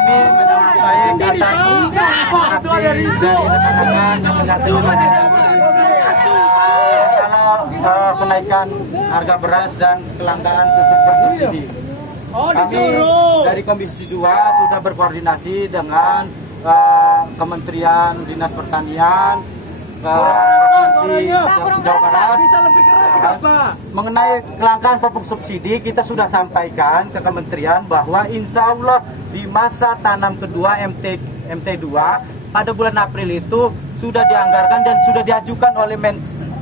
Kami menyambut baik atas aksi dari rekan-rekan yang menyatakan masalah kenaikan harga beras dan kelangkaan pupuk bersubsidi. Kami dari Komisi 2 sudah berkoordinasi dengan Kementerian Dinas Pertanian, Provinsi Jawa Barat. Mengenai kelangkaan pupuk subsidi, kita sudah sampaikan ke Kementerian bahwa insya Allah di masa tanam kedua MT2 pada bulan April itu sudah dianggarkan dan sudah diajukan oleh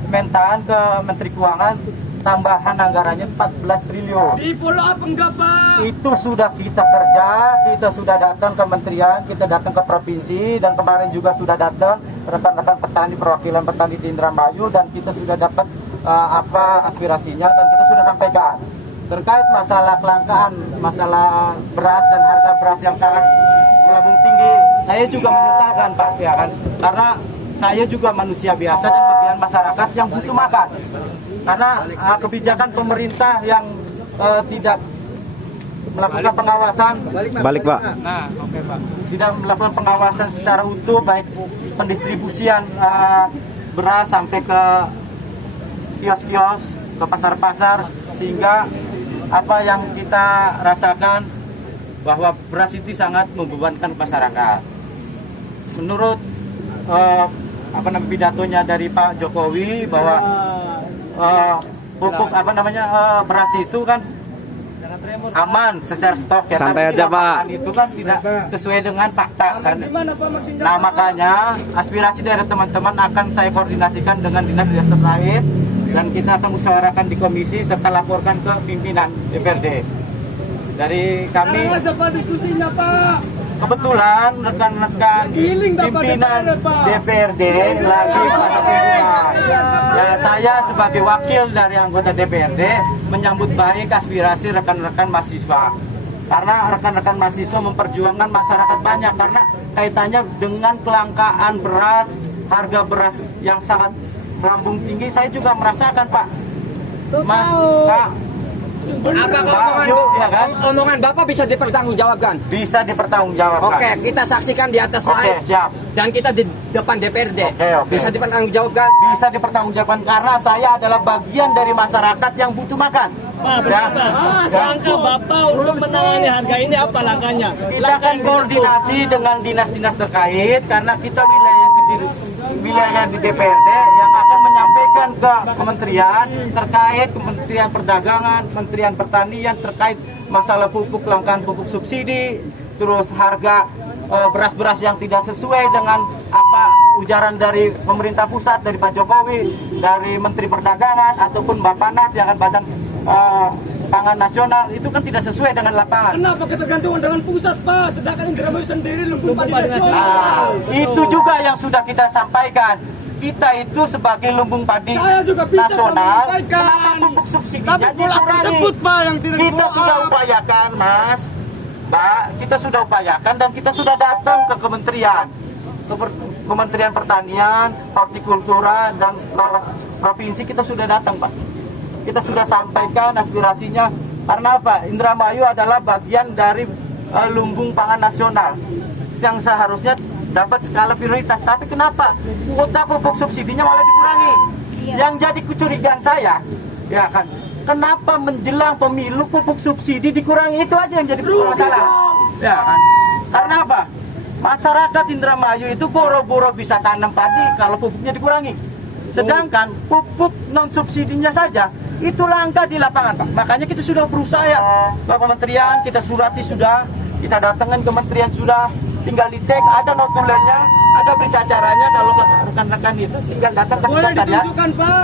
Mentan ke Menteri Keuangan tambahan anggarannya 14 triliun. Di follow up enggak, Pak? Itu sudah kita kerja, kita sudah datang ke kementerian, kita datang ke provinsi, dan kemarin juga sudah datang rekan-rekan petani, perwakilan petani di Indramayu, dan kita sudah dapat apa aspirasinya, dan kita sudah sampaikan terkait masalah kelangkaan, masalah beras dan harga beras yang sangat melambung tinggi. Saya juga menyesalkan, Pak, ya kan, karena saya juga manusia biasa dan bagian masyarakat yang butuh makan. Karena kebijakan pemerintah yang tidak melakukan pengawasan, balik Pak. Pak. Tidak melakukan pengawasan secara utuh, baik pendistribusian beras sampai ke kios-kios, ke pasar-pasar, sehingga apa yang kita rasakan bahwa beras itu sangat membebankan masyarakat. Menurut pidatonya dari Pak Jokowi bahwa pupuk beras itu kan aman secara stok ya. Santai aja, Pak. Itu kan tidak sesuai dengan fakta kan. Nah, makanya aspirasi dari teman-teman akan saya koordinasikan dengan dinas-dinas terkait dan kita akan musyawarahkan di komisi serta laporkan ke pimpinan DPRD. Dari kami aja, Pak, diskusinya, Pak. Kebetulan rekan-rekan pimpinan DPRD lagi pada kunjungan. Ya, saya sebagai wakil dari anggota DPRD menyambut baik aspirasi rekan-rekan mahasiswa. Karena rekan-rekan mahasiswa memperjuangkan masyarakat banyak, karena kaitannya dengan kelangkaan beras, harga beras yang sangat melambung tinggi. Saya juga merasakan, Pak. Mas, Pak. Omongan Bapak bisa dipertanggungjawabkan? Bisa dipertanggungjawabkan. Oke, kita saksikan di atas slide. Siap. Dan kita di depan DPRD. Oke. Bisa dipertanggungjawabkan? Bisa dipertanggungjawabkan karena saya adalah bagian dari masyarakat yang butuh makan. Langkah Bapak untuk menangani harga ini apa langkahnya? Kita akan koordinasi dengan dinas-dinas terkait karena kita wilayah di DPRD yang akan menyampaikan ke kementerian terkait Kementerian Perdagangan, Kementerian Pertanian terkait masalah pupuk, kelangkaan pupuk subsidi, terus harga beras-beras yang tidak sesuai dengan apa ujaran dari pemerintah pusat, dari Pak Jokowi, dari Menteri Perdagangan ataupun Bappenas yang akan Badan Pangan Nasional, itu kan tidak sesuai dengan lapangan. Kenapa ketergantungan dengan pusat, Pak? Sedangkan Indramayu sendiri lumbung padi nasional. Itu juga yang sudah kita sampaikan. Kita itu sebagai lumbung padi nasional, kenapa pupuk subsidinya dikurangi? Kita sudah upayakan, Mas, Mbak, kita sudah upayakan dan kita sudah datang ke kementerian, Kementerian Pertanian, Hortikultura dan provinsi, kita sudah datang, Pak. Kita sudah sampaikan aspirasinya. Karena apa? Indramayu adalah bagian dari lumbung pangan nasional yang seharusnya dapat skala prioritas. Tapi kenapa kuota pupuk subsidinya malah dikurangi? Yang jadi kecurigaan saya, ya kan, kenapa menjelang pemilu pupuk subsidi dikurangi? Itu aja yang jadi masalah. Ya kan? Karena apa? Masyarakat Indramayu itu boro-boro bisa tanam padi kalau pupuknya dikurangi. Sedangkan pupuk non subsidinya saja itu langka di lapangan, Pak. Makanya kita sudah berusaha ya, Pak Kementerian, kita surati sudah, kita datangkan kementerian sudah, tinggal dicek ada notulennya, ada berita acaranya. Kalau rekan-rekan itu tinggal datang ke sekretariat.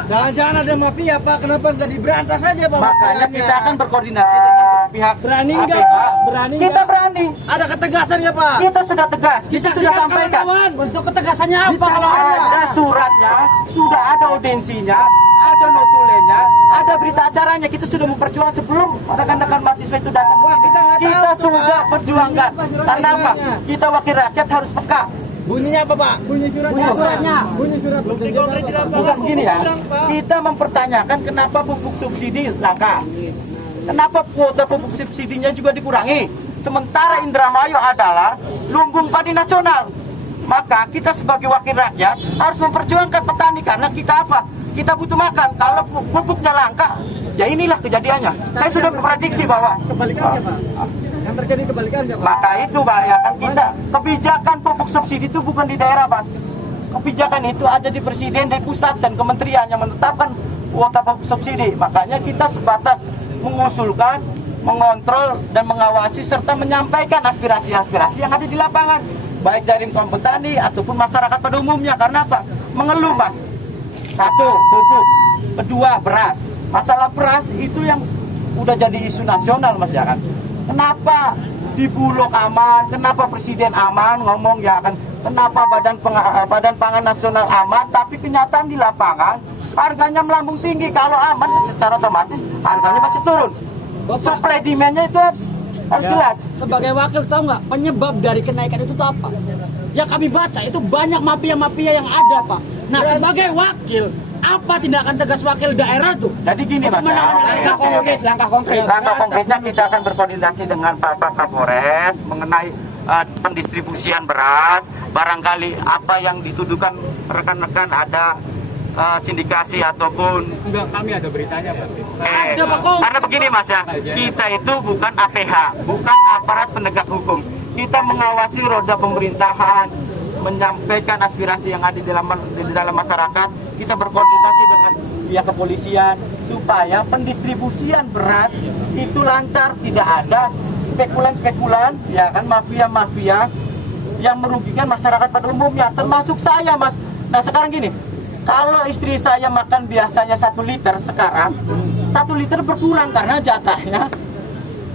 Jangan-jangan ada mafia, Pak. Kenapa nggak diberantas saja, Pak? Makanya kita akan berkoordinasi dengan pihak berani nggak, APK. Pak? Berani Kita nggak? berani. Ada ketegasan ya, Pak? Kita sudah tegas, kita sudah sampaikan. Bentuk ketegasannya apa? Kalau Ada suratnya, sudah ada audensinya, ada notulennya, ada berita acaranya. Kita sudah memperjuangkan sebelum rekan-rekan mahasiswa itu datang. Kita sudah perjuangkan. Karena apa? Kita wakil rakyat harus peka. Bunyinya apa, Pak? Bunyi suratnya. Bunyi surat. Bukan gini ya. Kita mempertanyakan kenapa pupuk subsidi langka. Kenapa kuota pupuk subsidinya juga dikurangi? Sementara Indramayu adalah lumbung padi nasional. Maka kita sebagai wakil rakyat harus memperjuangkan petani karena kita apa? Kita butuh makan. Kalau pupuknya langka, ya inilah kejadiannya. Saya sudah memprediksi bahwa Kebalikannya Pak. Yang terjadi kebalikannya Pak. maka itu bahayakan kita. Kebijakan pupuk subsidi itu bukan di daerah, Bas. Kebijakan itu ada di presiden, di pusat dan kementerian yang menetapkan kuota pupuk subsidi. Makanya kita sebatas mengusulkan, mengontrol dan mengawasi serta menyampaikan aspirasi-aspirasi yang ada di lapangan, baik dari kaum petani ataupun masyarakat pada umumnya. Karena apa? Mengeluh, Mas. Satu, pupuk. Kedua, beras. Masalah beras itu yang udah jadi isu nasional, Mas, ya kan? Kenapa di Bulog aman? Kenapa presiden aman ngomong, ya kan? Kenapa Badan Pangan Nasional aman, tapi kenyataan di lapangan harganya melambung tinggi. Kalau aman, secara otomatis harganya pasti turun. Supply demand-nya itu harus jelas. Sebagai wakil tahu nggak penyebab dari kenaikan itu tuh apa? Yang kami baca itu banyak mafia-mafia yang ada Pak. Nah sebagai wakil, apa tindakan tegas wakil daerah tuh? Jadi gini, Mas, ya. Langkah konkret. Langkah konkretnya kita akan berkoordinasi dengan Bapak Kapolres mengenai pendistribusian beras. Barangkali apa yang dituduhkan rekan-rekan ada sindikasi ataupun Enggak, kami ada beritanya Pak. Ada, Pak Kong. karena begini, Mas, ya, kita itu bukan APH, bukan aparat penegak hukum. Kita mengawasi roda pemerintahan, menyampaikan aspirasi yang ada di dalam masyarakat. Kita berkoordinasi dengan pihak kepolisian supaya pendistribusian beras itu lancar, tidak ada spekulan-spekulan, ya kan, mafia-mafia yang merugikan masyarakat pada umumnya, termasuk saya, Mas. Nah sekarang gini, kalau istri saya makan biasanya 1 liter, sekarang 1 liter berkurang karena jatahnya,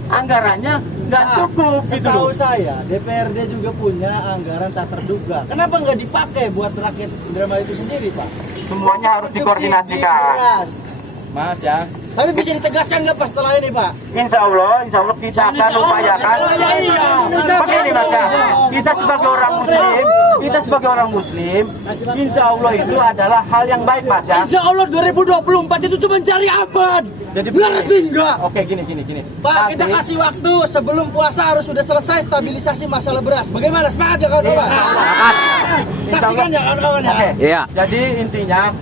anggarannya nggak cukup gitu Setahu loh. saya, DPRD juga punya anggaran tak terduga. Kenapa nggak dipakai buat rakyat Indramayu itu sendiri, Pak? Semuanya harus Subsidi dikoordinasikan. beras. Mas ya. Tapi bisa ditegaskan nggak pas setelah ini, Pak? Insya Allah kita akan upayakan. Begini, Mas, ya, kita sebagai orang Muslim, Insya Allah itu adalah hal yang baik, Mas, ya. Insya Allah 2024 itu cuma cari aman. Jadi ngerti nggak? Oke, gini. Pak, kita kasih waktu sebelum puasa harus sudah selesai stabilisasi masalah beras. Bagaimana? Semangat ya kawan-kawan? Saksikan ya kawan-kawan ya. Oke. Iya. Jadi intinya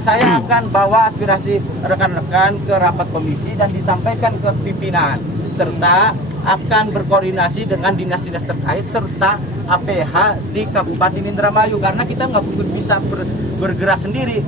saya akan bawa aspirasi rekan-rekan ke rapat komisi dan disampaikan ke pimpinan, serta akan berkoordinasi dengan dinas-dinas terkait serta APH di Kabupaten Indramayu, karena kita nggak bisa bergerak sendiri,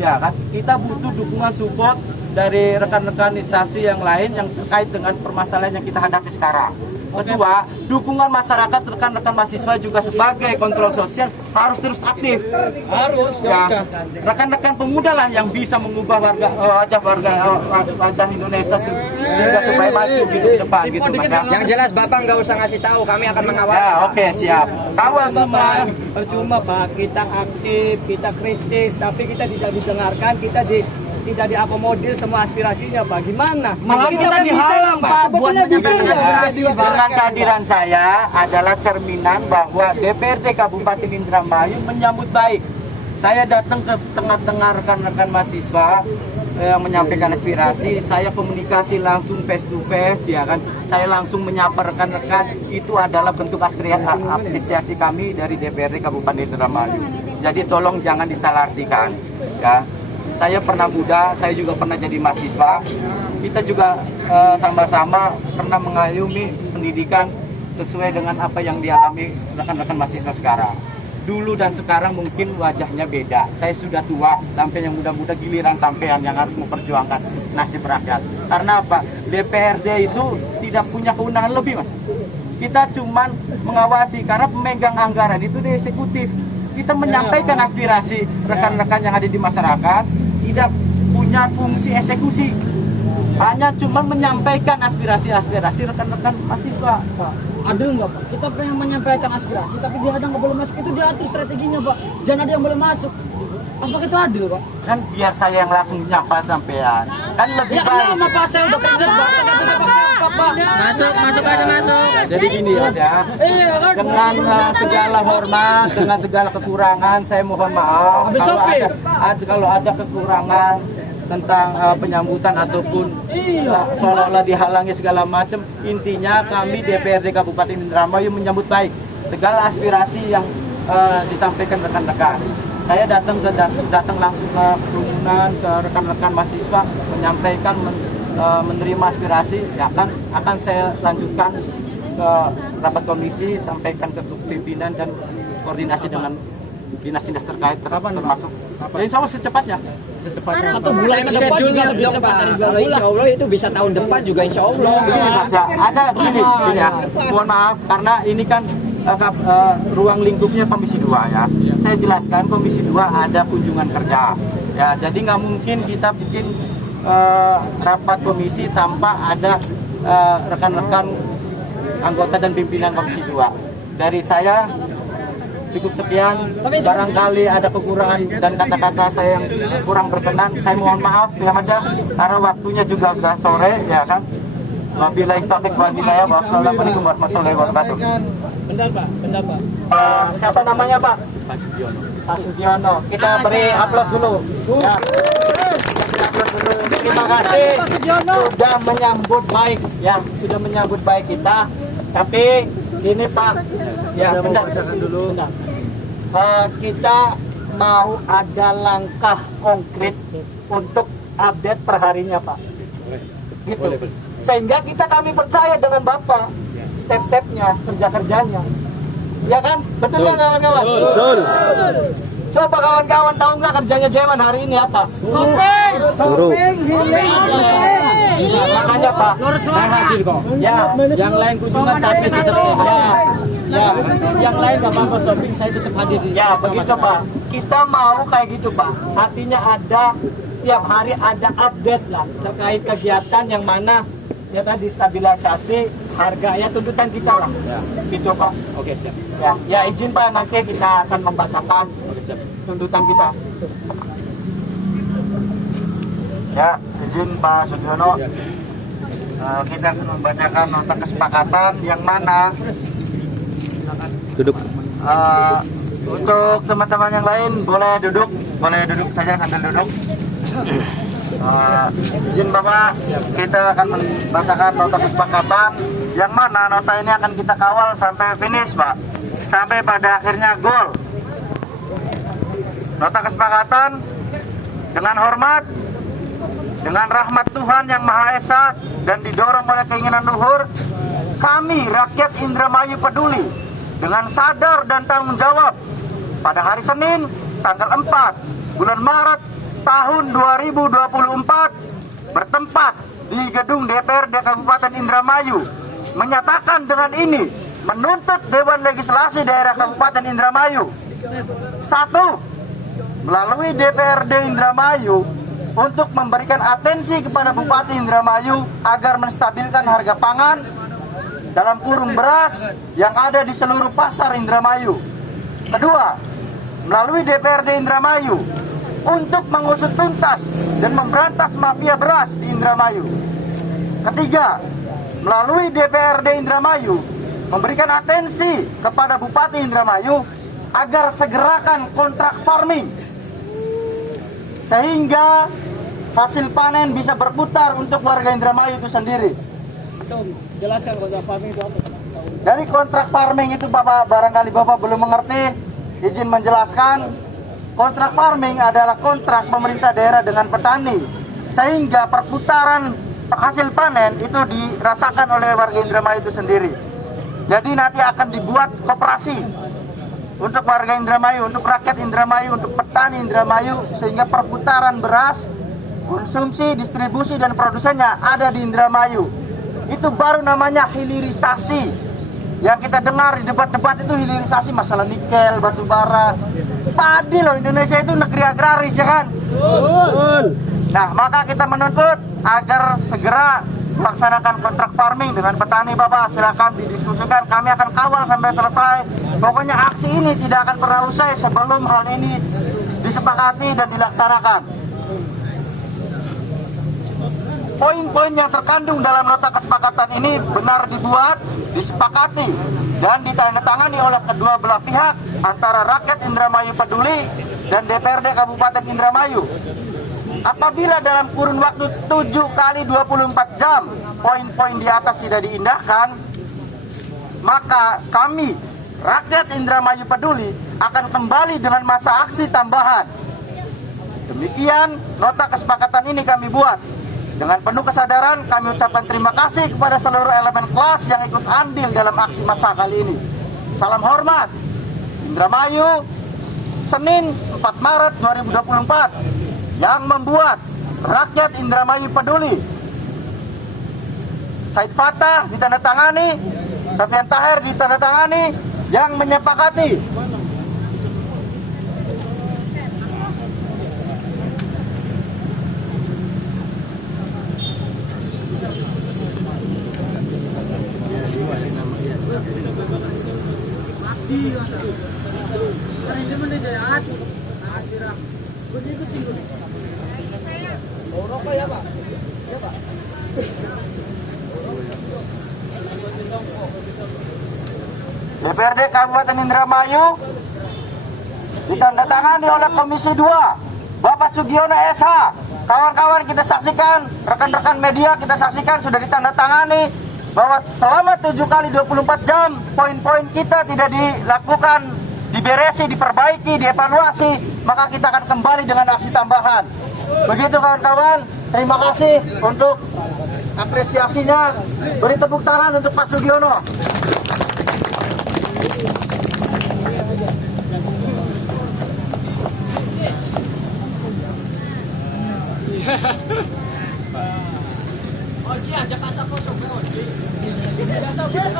ya kan? Kita butuh dukungan support dari rekan-rekan instansi yang lain yang terkait dengan permasalahan yang kita hadapi sekarang. Kedua, dukungan masyarakat, rekan-rekan mahasiswa juga sebagai kontrol sosial harus terus aktif. Harus. Ya, rekan-rekan pemuda lah yang bisa mengubah wajah Indonesia sehingga supaya maju gitu ke depan gitu, Mas, ya. Yang jelas Bapak nggak usah ngasih tahu, kami akan mengawal. Ya, oke, siap. Kawal semua. Percuma Pak, kita aktif, kita kritis, tapi kita tidak didengarkan, kita tidak diakomodir semua aspirasinya Pak. Gimana? Malah kita dihalang, Pak. Sebetulnya bisa Dengan kehadiran saya adalah cerminan bahwa DPRD Kabupaten Indramayu menyambut baik. Saya datang ke tengah-tengah rekan-rekan mahasiswa menyampaikan aspirasi, saya komunikasi langsung face to face, ya kan. Saya langsung menyapa rekan-rekan, itu adalah bentuk apresiasi kami dari DPRD Kabupaten Indramayu. Jadi tolong jangan disalahartikan, ya. Saya pernah muda, saya juga pernah jadi mahasiswa. Kita juga sama-sama pernah mengayomi pendidikan sesuai dengan apa yang dialami rekan-rekan mahasiswa sekarang. Dulu dan sekarang mungkin wajahnya beda. Saya sudah tua, sampai yang muda-muda giliran sampean yang harus memperjuangkan nasib rakyat. Karena apa? DPRD itu tidak punya kewenangan lebih, Mas. Kita cuman mengawasi, karena pemegang anggaran itu di eksekutif. Kita menyampaikan aspirasi rekan-rekan yang ada di masyarakat, tidak punya fungsi eksekusi, hanya cuma menyampaikan aspirasi rekan-rekan mahasiswa. Adil nggak Pak? Kita pengen menyampaikan aspirasi, tapi dia ada nggak boleh masuk. Itu diatur strateginya Pak. Jangan ada yang boleh masuk. Apakah itu adil Pak? Kan biar saya yang langsung nyapa sampean, kan lebih Ya baik. kenapa Pak? Saya udah kerja Pak. Saya nggak bisa pakai Pak. Masuk aja masuk. Jadi gini, Mas, ya. Iya kan? Dengan segala hormat, dengan segala kekurangan, saya mohon maaf Habis kalau sopir. kalau ada kekurangan tentang penyambutan ataupun seolah-olah dihalangi segala macam. Intinya kami DPRD Kabupaten Indramayu menyambut baik segala aspirasi yang disampaikan rekan-rekan. Saya datang langsung ke kerumunan, ke rekan-rekan mahasiswa, menyampaikan menerima aspirasi, ya akan saya lanjutkan ke rapat komisi, sampaikan ke pimpinan dan koordinasi dengan dinas-dinas terkait termasuk. Ya, insya Allah secepatnya. 1 bulan ke depan juga lebih cepat dari 2 bulan. Insya Allah itu bisa tahun depan juga insya Allah. Begini Mas, ya, ada gini ya. Mohon maaf karena ini kan ruang lingkupnya Komisi 2 ya. Saya jelaskan Komisi 2 ada kunjungan kerja. Ya, jadi nggak mungkin kita bikin rapat komisi tanpa ada rekan-rekan anggota dan pimpinan Komisi 2. Dari saya cukup sekian. Barangkali ada kekurangan dan kata-kata saya yang kurang berkenan, saya mohon maaf ya Mas ya, karena waktunya juga sudah sore ya kan. Wabillahi taufiq wal hidayah. Wassalamualaikum warahmatullahi wabarakatuh. Bentar Pak. Siapa namanya Pak? Pak Sugiono. Kita beri aplaus dulu. Ya. Terima kasih sudah menyambut baik ya, sudah menyambut baik kita. Tapi ini Pak, ya bentar. Bentar. Kita mau ada langkah konkret untuk update perharinya Pak. Gitu. Sehingga kami percaya dengan Bapak step-stepnya, kerja-kerjanya. Ya kan? Betul nggak kawan-kawan? Betul. Coba kawan-kawan tahu nggak kerjanya Jeman hari ini apa? Shopping, healing. Makanya Pak, saya hadir kok. Ya, yang lain kunjungan tapi tetap ya, yang lain nggak apa-apa shopping, saya tetap hadir. Ya, begitu Pak. Kita mau kayak gitu Pak. Artinya ada tiap hari ada update lah terkait kegiatan yang mana ya tadi stabilisasi harga ya tuntutan kita lah. Ya. Gitu Pak. Oke siap. Ya izin Pak, nanti kita akan membacakan tuntutan kita. Ya izin Pak Sugiono. Kita akan membacakan nota kesepakatan yang mana Duduk. Untuk teman-teman yang lain boleh duduk saja sambil duduk. Izin Bapak, kita akan membacakan nota kesepakatan yang mana nota ini akan kita kawal sampai finish Pak, sampai pada akhirnya gol. Nota kesepakatan dengan hormat, dengan rahmat Tuhan yang Maha Esa dan didorong oleh keinginan luhur, kami rakyat Indramayu peduli dengan sadar dan tanggung jawab pada hari Senin tanggal 4 bulan Maret tahun 2024 bertempat di gedung DPRD Kabupaten Indramayu menyatakan dengan ini menuntut Dewan Legislasi Daerah Kabupaten Indramayu 1. Melalui DPRD Indramayu untuk memberikan atensi kepada Bupati Indramayu agar menstabilkan harga pangan dalam kurung beras yang ada di seluruh pasar Indramayu. Kedua, melalui DPRD Indramayu untuk mengusut tuntas dan memberantas mafia beras di Indramayu. Ketiga, melalui DPRD Indramayu memberikan atensi kepada Bupati Indramayu agar segerakan kontrak farming sehingga hasil panen bisa berputar untuk warga Indramayu itu sendiri. Jelaskan kontrak farming itu apa? Dari kontrak farming itu Bapak, barangkali Bapak belum mengerti, izin menjelaskan. Kontrak farming adalah kontrak pemerintah daerah dengan petani, sehingga perputaran hasil panen itu dirasakan oleh warga Indramayu itu sendiri. Jadi nanti akan dibuat koperasi untuk warga Indramayu, untuk rakyat Indramayu, untuk petani Indramayu, sehingga perputaran beras, konsumsi, distribusi dan produsennya ada di Indramayu. Itu baru namanya hilirisasi. Yang kita dengar di debat-debat itu hilirisasi masalah nikel, batu bara, padi loh. Indonesia itu negeri agraris ya kan? Betul. Nah maka kita menuntut agar segera melaksanakan kontrak farming dengan petani Bapak. Silakan didiskusikan, kami akan kawal sampai selesai. Pokoknya aksi ini tidak akan pernah usai sebelum hal ini disepakati dan dilaksanakan. Poin-poin yang terkandung dalam nota kesepakatan ini benar dibuat, disepakati, dan ditandatangani oleh kedua belah pihak antara rakyat Indramayu peduli dan DPRD Kabupaten Indramayu. apabila dalam kurun waktu 7 kali 24 jam poin-poin di atas tidak diindahkan, maka kami rakyat Indramayu Peduli akan kembali dengan masa aksi tambahan. Demikian nota kesepakatan ini kami buat. Dengan penuh kesadaran kami ucapkan terima kasih kepada seluruh elemen kelas yang ikut andil dalam aksi massa kali ini. Salam hormat. Indramayu, Senin 4 Maret 2024. Yang membuat rakyat Indramayu Peduli. Said Fatah ditandatangani, Safian Tahir ditandatangani, yang menyepakati. DPRD Kabupaten Indramayu ditandatangani oleh Komisi 2 Bapak Sugiono SH. Kawan-kawan kita saksikan, rekan-rekan media kita saksikan sudah ditandatangani bahwa selama 7 kali 24 jam poin-poin kita tidak dilakukan, diberesi, diperbaiki, dievaluasi, maka kita akan kembali dengan aksi tambahan. Begitu kawan-kawan, terima kasih untuk apresiasinya. Beri tepuk tangan untuk Pak Sugiono.